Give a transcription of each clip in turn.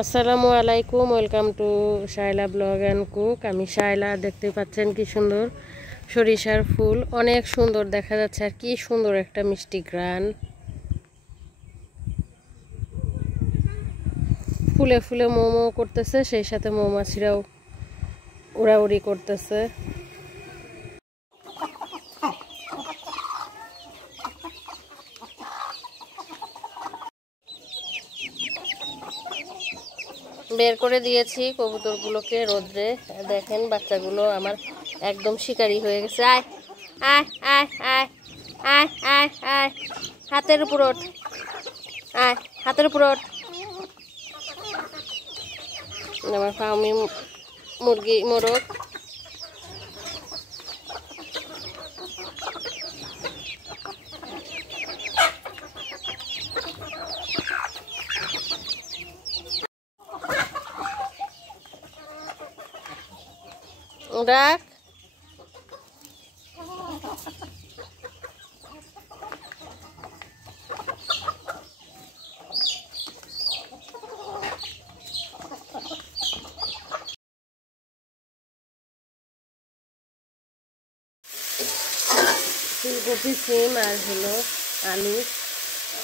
আসসালামু আলাইকুম, welcome to Shaila blog and cook. আমি শায়লা। দেখতে পাচ্ছেন কি সুন্দর সরিষার ফুল, অনেক সুন্দর দেখা যাচ্ছে আর কি সুন্দর একটা মিষ্টি ঘ্রাণ। ফুলে ফুলে মোমো করতেছে, সেই সাথে মৌমাছিরাও উড়াউড়ি করতেছে। বের করে দিয়েছি কবুতরগুলোকে রোদ্রে। দেখেন বাচ্চাগুলো আমার একদম শিকারি হয়ে গেছে। আয় আয় আয় আয় আয় আয় আয়, হাতের উপর ওঠ, আয় হাতের উপর ওঠ। আমার ফার্মি মুরগি মোরগ। ডাক ফুলকপি, সিম আর হলো আলু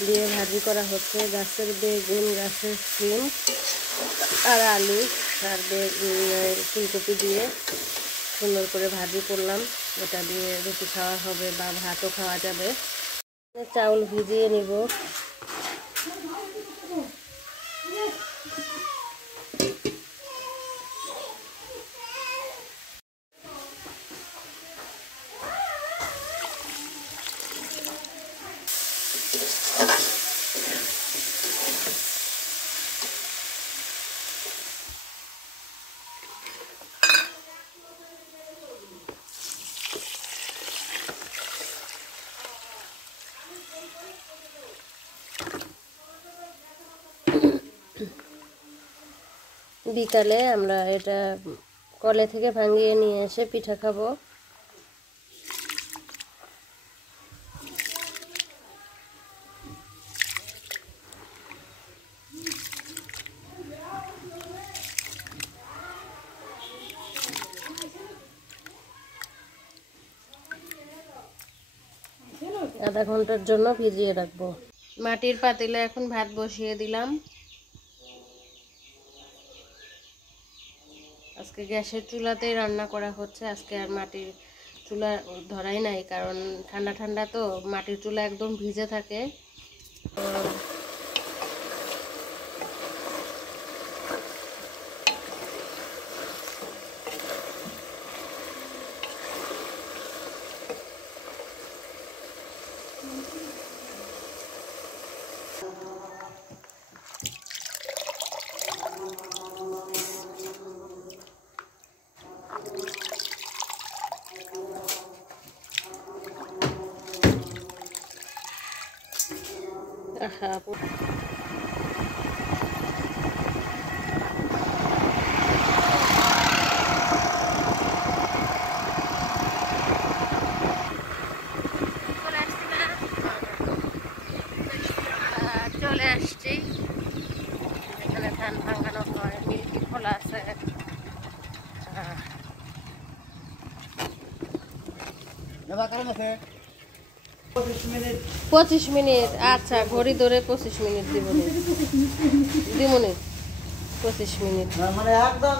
দিয়ে ভাজি করা হচ্ছে। গাছের বেগুন, গাছের সিম আর আলু আর ফুলকপি দিয়ে সুন্দর করে ভাজি করলাম। এটা দিয়ে রুটি খাওয়া হবে বা ভাতও খাওয়া যাবে। চাউল ভিজিয়ে নিব। বিকালে আমরা এটা কলে থেকে ভাঙিয়ে নিয়ে এসে পিঠা খাবো। আধা ঘন্টার জন্য ভিজিয়ে রাখবো। মাটির পাতিলে এখন ভাত বসিয়ে দিলাম। আজকে গ্যাসের চুলাতেই রান্না করা হচ্ছে। আজকে আর মাটির চুলা ধরাই নাই, কারণ ঠান্ডা ঠান্ডা তো মাটির চুলা একদম ভিজে থাকে। চলে আসছি, এখানে ধান ভাঙানো হয়, মিল্কি খোলা আছে। 25 মিনিট। আচ্ছা, ঘড়ি ধরে 25 মিনিট দিবনি 25 মিনিট মানে একদম।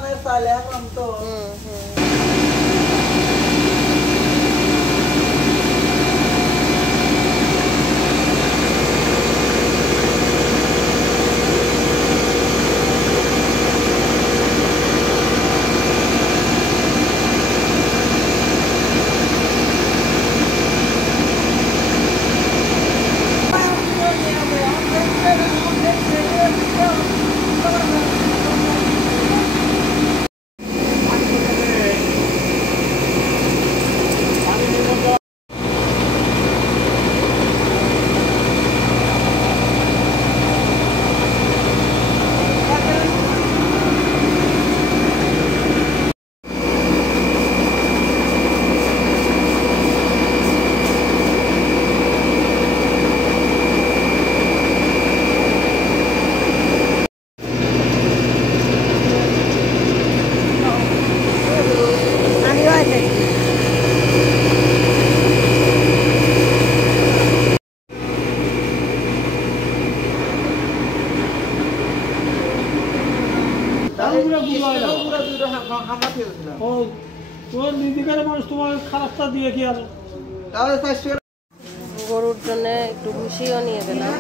গরুর জন্য একটু ভুসিও নিয়ে গেলাম।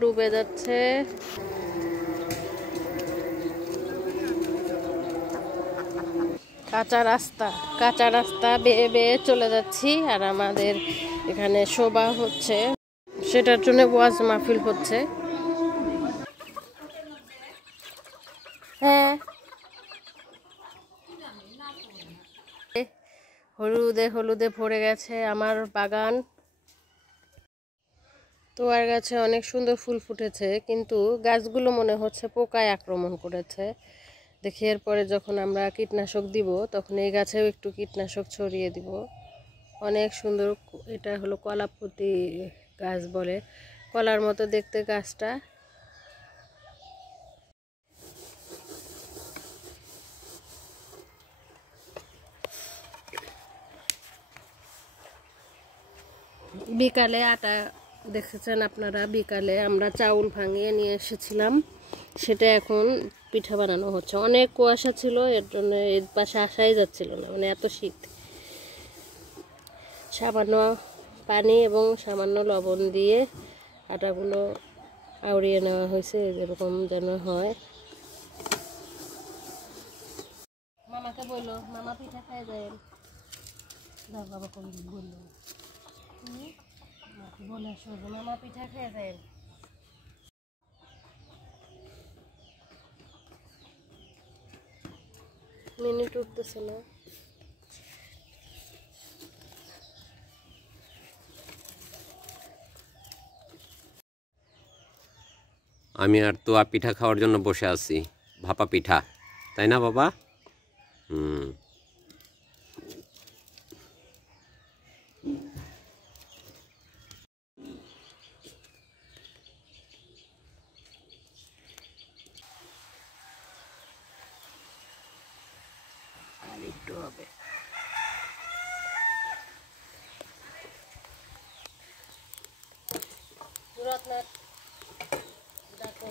ডুবে যাচ্ছে। কাঁচা রাস্তা বেয়ে বেয়ে চলে যাচ্ছি। আর আমাদের এখানে শোভা হচ্ছে, সেটার জন্য ওয়াজ মাহফিল হচ্ছে। হ্যাঁ, হলুদে হলুদে ভরে গেছে আমার বাগান। তোয়ার গাছে অনেক সুন্দর ফুল ফুটেছে, কিন্তু গাছগুলো মনে হচ্ছে পোকায় আক্রমণ করেছে। দেখি এরপরে যখন আমরা কীটনাশক দিব তখন এই গাছেও একটু কীটনাশক ছড়িয়ে দিব। অনেক সুন্দর, এটা হলো কলাপতি গাছ বলে, কলার মতো দেখতে গাছটা। বিকালে আটা দেখেছেন আপনারা, বিকালে আমরা চাউল ভাঙিয়ে নিয়ে এসেছিলাম, সেটা এখন পিঠা বানানো হচ্ছে। অনেক কুয়াশা ছিল, এর জন্য এর পাশে আসাই যাচ্ছিল না, মানে এত শীত। সামান্য পানি এবং সামান্য লবণ দিয়ে আটাগুলো আউড়িয়ে নেওয়া হয়েছে, যেরকম যেন হয়। মামাকে বললো, মামা পিঠা খাই যায়। বাবা কোন দিন বললো বলে আসো, মামা পিঠা খেয়ে যায়। মিনিট উঠতেছে না। আমি আর তোয়া পিঠা খাওয়ার জন্য বসে আছি, ভাপা পিঠা, তাই না বাবা? আর একটু হবে। দেখো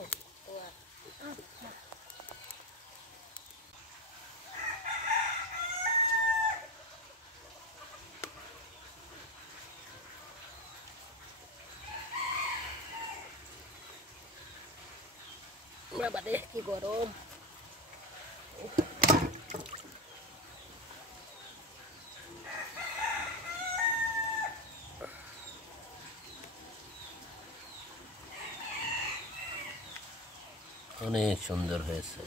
বাবা রে, কি গরম। অনেক সুন্দর হয়েছে।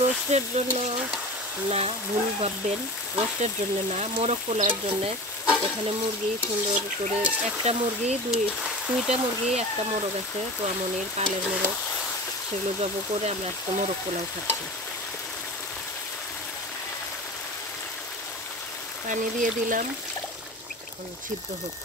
রোস্টের জন্য না, ভুল ভাববেন, রোস্টের জন্য না, মোরগ পোলাওয়ের জন্য। এখানে মুরগি সুন্দর করে, একটা মুরগি দুইটা মুরগি, একটা মোরগ আছে তোয়ামনির পালের মোরগ, সেগুলো জব করে আমরা একটা মোরগ পোলাও খাচ্ছি। পানি দিয়ে দিলাম, সিদ্ধ হোক।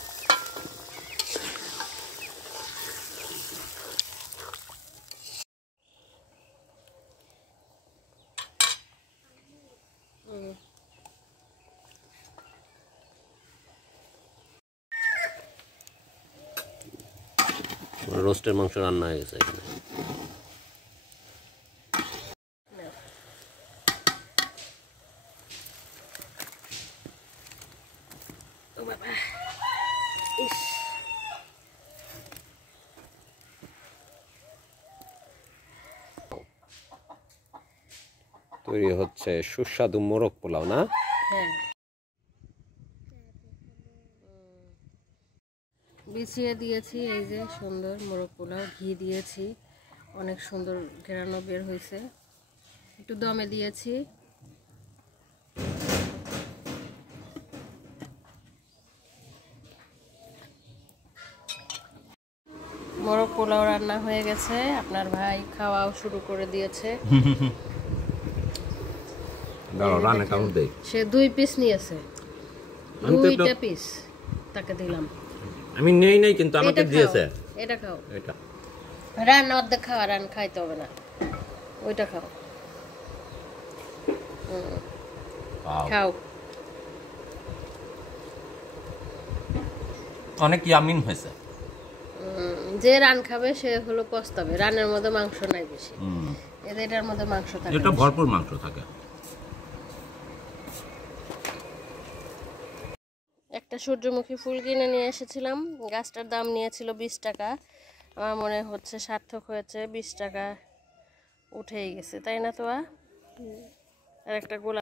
রোস্টের মাংস রান্না হয়ে গেছে এখানে। তৈরি হচ্ছে সুস্বাদু মোরগ পোলাও, না? হ্যাঁ, বিছিয়ে দিয়েছি এই যে সুন্দর মোরগ পোলাও, ঘি দিয়েছি, অনেক সুন্দর ঘেরানো বের হয়েছে। একটু দমে দিয়েছি। মোরগ পোলাও রান্না হয়ে গেছে, আপনার ভাই খাওয়াও শুরু করে দিয়েছে। সে 2 পিস নিয়েছে, 2টা পিস তাকে দিলাম। আমি নেই নাই, কিন্তু আমাকে এটা খাও, দিয়েছে এটা খাও। এটা। রান অর্ধেক খাওয়া, রান খাইতে হবে না, ওইটা খাও। Wow, খাও। অনেক ইয়ামিন হয়েছে। যে রান খাবে সে হলো পস্তাবে, রানের মধ্যে মাংস নাই বেশি, এটার মধ্যে মাংস থাকে এটা বেশি। ভরপুর মাংস থাকে। একটা সূর্যমুখী ফুল কিনে নিয়ে এসেছিলাম, গাছটার দাম নিয়েছিল 20 টাকা। আমার মনে হচ্ছে সার্থক হয়েছে, 20 টাকা উঠেই গেছে, তাই না তোয়া? আর একটা গোলাপ